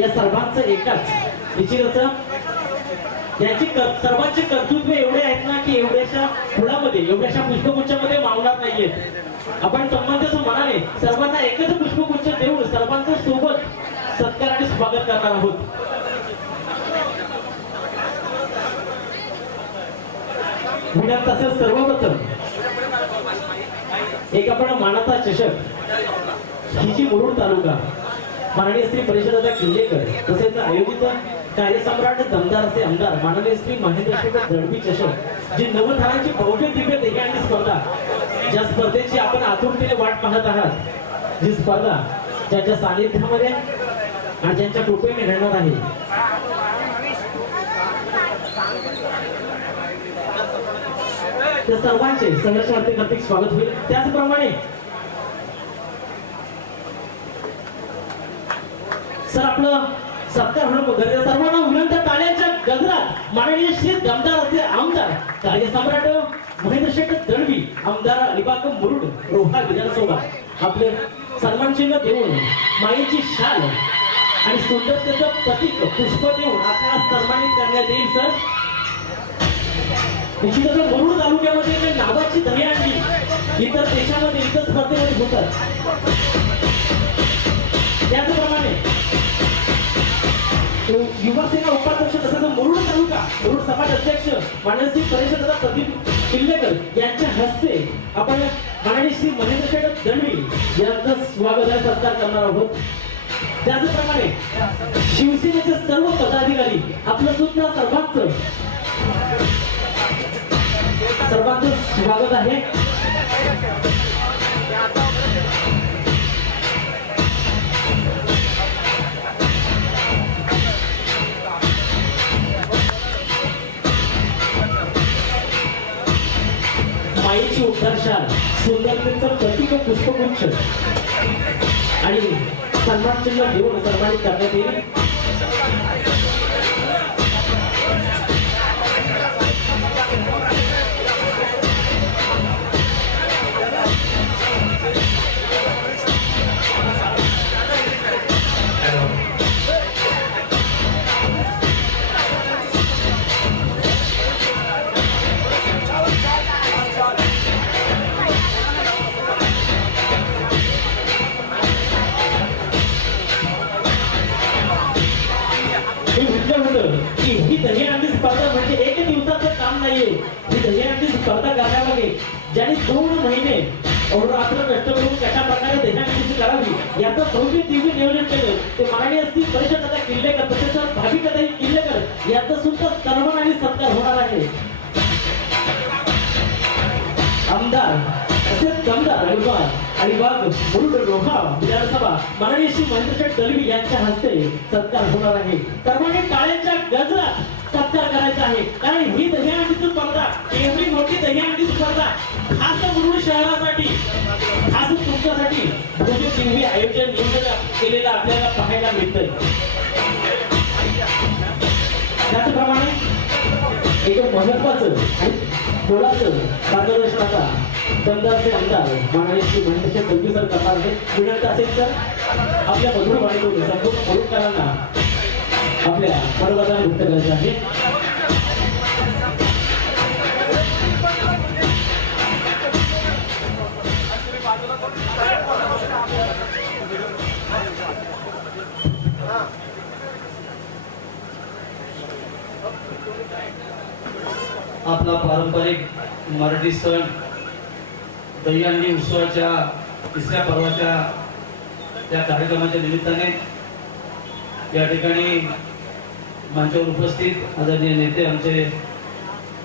या सर्वांचं एकाच. निश्चितच यांची सर्वांचे कर्तृत्व एवढे आहेत ना की एवढ्याशा फुलामध्ये एवढ्याशा पुष्पगुच्छामध्ये मावणार नाहीयेत. आपण संबंधित मनाने सर्वांना एकच पुष्पगुच्छ देऊन सर्वांचं सोबत सत्कार आणि स्वागत करणार आहोत. पुण्यात तसेच सर्वप्रथम एक आपण मानाचा चषक ही जी मुरुड तालुका माननीय श्री परिषदाचा किल्लेकर तसेच आयोजित कार्यसम्राट दमदार असे आमदार माननीय श्री महेंद्रशेखर दळवी चषक जी नवथानाची भव्य दिव्य देहांची स्पर्धा ज्या स्पर्धेची आपण आतुरतेने वाट पाहत आहात जी स्पर्धा ज्याच्या सानिध्यामध्ये आणि ज्यांच्या कृपेने घडणार आहे. त्या सर्वांचे सहर्ष हार्दिक स्वागत होईल. त्याचप्रमाणे सर आपलं सत्कार होणं गरजेचं सर्वांना विनंती आहे, टाळ्यांच्या गजरात माननीय श्री दमदार असे आमदार कार्यसम्राट महेंद्र शेठ दळवी आमदार अलिबाग मुरुड रोहा विधानसभा आपले सन्मान चिन्ह देऊन माईची शाल आणि सुंदरतेचं प्रतीक पुष्प देऊन आपल्याला सन्मानित करण्यात येईल सर. निश्चितच मुरुड तालुक्यामध्ये नावाची नावाची आणली इतर देशामध्ये इतर स्पर्धेमध्ये होतात. त्याचप्रमाणे युवासेना उपाध्यक्ष तसंच मुरुड तालुका मुरुड समाज अध्यक्ष मानसी परिषद परिषदेचा प्रदीप किल्लेकर यांच्या हस्ते आपण माननीय श्री महेंद्र शेठ दळवी यांचं स्वागत आहे सत्कार करणार आहोत. त्याचप्रमाणे शिवसेनेचे सर्व पदाधिकारी आपलं सुद्धा सर्वांचं सर्वांचं स्वागत आहे. उद्धारशाल उद्दर्शाल सुंदरतेचं प्रतीक पुष्पगुच्छ. आणि सन्मानचिन्ह देऊन सन्मानित करण्यात येईल. गाण्यामध्ये ज्यांनी दोन महिने रात्र कष्ट करून कशा प्रकारे देशाची करावी याचं भव्य दिव्य नियोजन केलं. ते माननीय असतील परिषदाचा किल्लेकर तसेच भाविकताई किल्लेकर याचा सुद्धा सन्मान आणि सत्कार होणार आहे. आमदार तसेच दमदार अलिबाग अलिबाग मुरुड रोहा विधानसभा माननीय श्री महेंद्रशेठ दलवी यांच्या हस्ते सत्कार होणार आहे. सर्वांनी टाळ्यांच्या गजरात सत्कार करायचा आहे. कारण ही दह्या दहीहंडीची स्पर्धा एवढी मोठी दहीहंडी स्पर्धा खास मुरुड शहरासाठी खास तुमच्यासाठी भव्य दिव्य आयोजन नियोजन केलेलं आपल्याला पाहायला मिळतंय. त्याचप्रमाणे एक महत्वाचं बोलाचं मार्गदर्शनाचा मार्गदर्शन आता आमदार माननीय श्री महेंद्र दलवी सर करणार आहे विनंती असेल सर आपल्या मधुर वाणीतून संपूर्ण मरुडकरांना आपल्या मनोगताने व्यक्त करायचं आहे. आपला पारंपरिक मराठी सण दहीहंडी उत्सवाच्या तिसऱ्या पर्वाच्या त्या कार्यक्रमाच्या निमित्ताने या ठिकाणी मंचावर उपस्थित आदरणीय नेते आमचे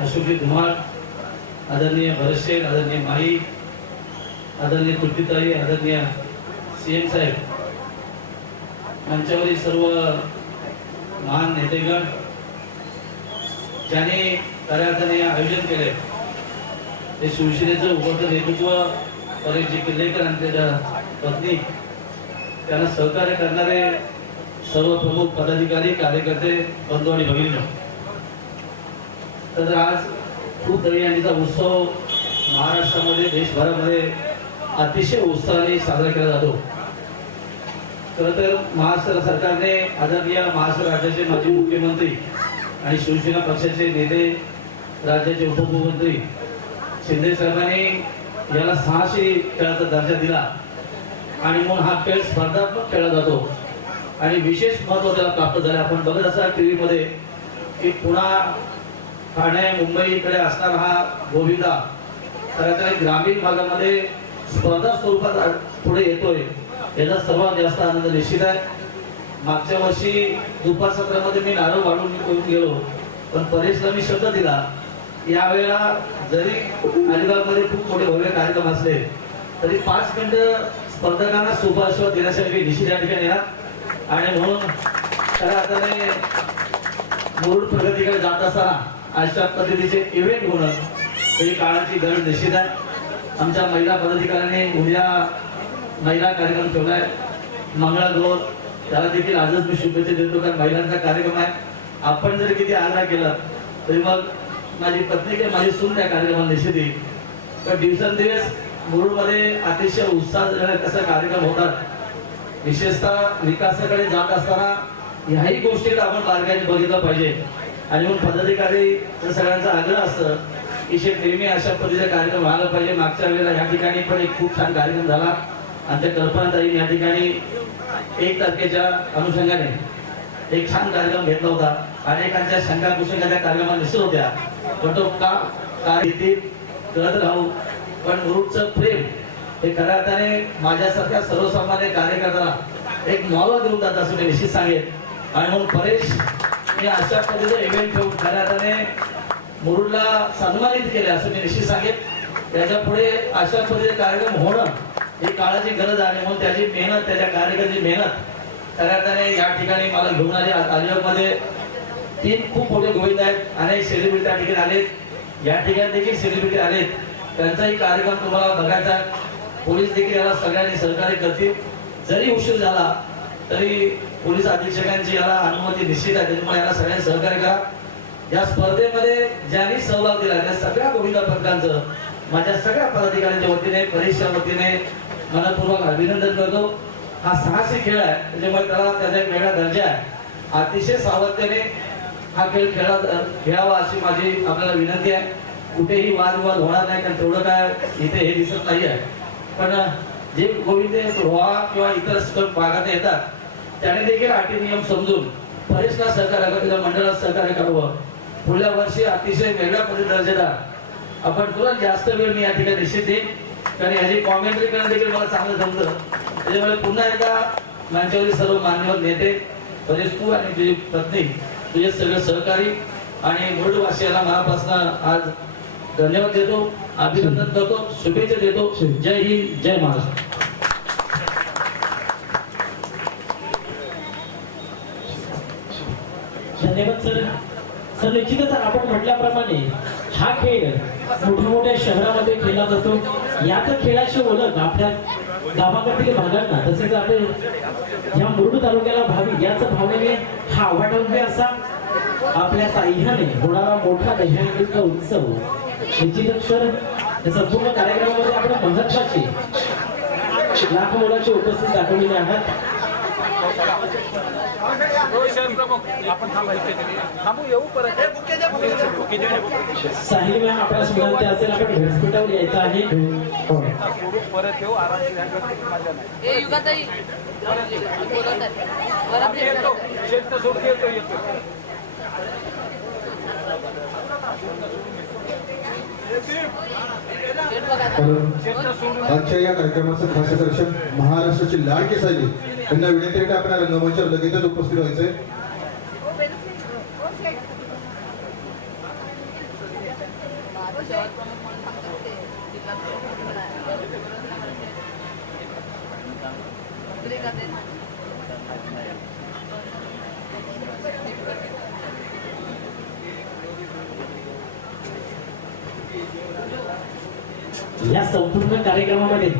अशोकजी धुमाळ आदरणीय भरत शेख आदरणीय माई आदरणीय तुलतीताई आदरणीय सी एम साहेब मंचावरील सर्व महान नेतेगण ज्याने खऱ्या अर्थाने आयोजन केले ते शिवसेनेचं उपस्थित नेतृत्व परेशजी किल्लेकर आणि त्याच्या पत्नी त्यांना सहकार्य करणारे सर्व प्रमुख पदाधिकारी कार्यकर्ते बंधू आणि भगिनी तर आज खूप दहीहंडीचा उत्सव महाराष्ट्रामध्ये देशभरामध्ये अतिशय उत्साहाने साजरा केला जातो. खरं तर महाराष्ट्र सरकारने आदरणीय महाराष्ट्र राज्याचे माजी मुख्यमंत्री आणि शिवसेना पक्षाचे नेते राज्याचे उपमुख्यमंत्री शिंदे साहेबांनी याला सहाशे खेळाचा दर्जा दिला. आणि म्हणून हा खेळ स्पर्धात्मक खेळला जातो. आणि विशेष महत्त्व त्याला प्राप्त झाले. आपण बघत असाल टी मध्ये की पुणा ठाणे मुंबईकडे असणारा हा गोविंदा खरं तर ग्रामीण भागामध्ये स्पर्धा स्वरूपात पुढे येतोय. याचा सर्वात जास्त आनंद निश्चित आहे. मागच्या वर्षी दुपार सत्रामध्ये मी नारळ वाढून गेलो पण परेशला मी शब्द दिला. यावेळेला जरी अलिबागमध्ये खूप मोठे भव्य कार्यक्रम असले तरी पाच मिनिटं स्पर्धकांना शुभाशोध देण्यासाठी निश्चित या ठिकाणी आणि म्हणून खऱ्या अर्थाने मुरुड प्रगतीकडे जात असताना अशा पद्धतीचे इव्हेंट होणं ही काळाची गरज निश्चित आहे. आमच्या महिला पदाधिकाऱ्यांनी उद्या महिला कार्यक्रम ठेवलाय. मंगळागौर त्याला देखील आजच मी शुभेच्छा देतो कारण महिलांचा कार्यक्रम आहे. आपण जर किती आग्रह केला तरी मग माझी पत्नी किंवा माझी सून त्या कार्यक्रमाला निश्चित येईल पण दिवसेंदिवस मुरुडमध्ये अतिशय उत्साह कसा कार्यक्रम होतात. विशेषतः विकासाकडे जात असताना ह्याही गोष्टीला आपण बारकाईने बघितलं पाहिजे. आणि म्हणून पदाधिकारी सगळ्यांचा आग्रह असतं की शेत नेहमी अशा पद्धतीचा कार्यक्रम व्हायला पाहिजे. मागच्या वेळेला या ठिकाणी पण एक खूप छान कार्यक्रम झाला. आणि त्या कल्पनाताई या ठिकाणी एक तारखेच्या अनुषंगाने एक छान कार्यक्रम घेतला होता. अनेकांच्या शंका कुशंका त्या कार्यक्रमात निश्चित होत्या. पण तो का राहू. पण मुरुडचं प्रेम हे खऱ्या अर्थाने माझ्यासारख्या सर्वसामान्य कार्यकर्त्याला एक मॉल देऊन जात असं मी निश्चित सांगेन. आणि म्हणून परेश मी अशा पद्धतीचं इव्हेंट ठेवून खऱ्या अर्थाने मुरुडला सन्मानित केले असं मी निश्चित सांगेन. त्याच्या पुढे अशा पद्धतीचे कार्यक्रम होणं ही काळाची गरज आहे. म्हणून त्याची मेहनत त्याच्या कार्यकर्त्याची मेहनत खऱ्या अर्थाने या ठिकाणी मला घेऊन आले. अलिबागमध्ये तीन खूप मोठे गोविंद आहेत. अनेक सेलिब्रिटी त्या ठिकाणी आलेत. या ठिकाणी देखील सेलिब्रिटी आलेत. त्यांचाही कार्यक्रम तुम्हाला बघायचा पोलीस देखील याला सगळ्यांनी सहकार्य करतील. जरी उशीर झाला तरी पोलीस अधीक्षकांची याला अनुमती निश्चित आहे. त्याच्यामुळे याला सगळ्यांनी सहकार्य करा. या स्पर्धेमध्ये ज्यांनी सहभाग दिला त्या सगळ्या गोविंदा पथकांचं माझ्या सगळ्या पदाधिकाऱ्यांच्या वतीने परीक्षा वतीने मनपूर्वक अभिनंदन करतो. हा साहसी खेळ आहे. त्याच्यामुळे त्याला त्याचा एक वेगळा दर्जा आहे. अतिशय सावधतेने हा खेळ खेळा खेळावा अशी माझी आपल्याला विनंती आहे. कुठेही वादविवाद होणार नाही कारण तेवढं काय इथे हे दिसत नाही आहे पण जे गोविंद रोहा किंवा इतर भागात येतात त्याने देखील अटी नियम समजून परेशला सहकार्य करावं त्याच्या मंडळात सहकार्य करावं. पुढल्या वर्षी अतिशय वेगळ्या पद्धती दर्जेदार आपण तुला जास्त वेळ मी या ठिकाणी निश्चित देईन कारण याची कॉमेंट्री करणं देखील मला चांगलं जमतं. त्याच्यामुळे पुन्हा एकदा माझ्यावरील सर्व मान्यवर नेते परेश तू आणि तुझी पत्नी तुझे सगळे सहकारी आणि मुरुडवासियाला मनापासून आज धन्यवाद देतो अभिनंदन करतो शुभेच्छा देतो. जय हिंद जय महाराष्ट्र. धन्यवाद सर. सर निश्चितच आपण म्हटल्याप्रमाणे हा खेळ मोठ्या मोठ्या शहरामध्ये खेळला जातो. याच खेळाची ओळख आपल्या गावाकडील भागांना. तसेच आपल्या या मुरुड तालुक्याला भावी याच भावनेने हा आव्हाड असा. आपल्या साह्याने होणारा मोठा दह्यांचा उत्सव निश्चितच सर या संपूर्ण कार्यक्रमामध्ये आपण महत्वाची लाख मुलाची उपस्थित दाखवलेली आहात. हो. साहिल मॅम आपल्याला विनंती असेल आपण व्यासपीठावर यायचं आहे. आजच्या या कार्यक्रमाचं खास आकर्षण महाराष्ट्राची लाडके साहेब त्यांना विनंती आहे आपल्या रंगमंचावर लगेचच उपस्थित व्हायचंय शहर प्रमुख म्हणून सांगतात ते जिल्हा प्रमुख पण आहे. मंत्री का ते? या संपूर्ण कार्यक्रमामध्ये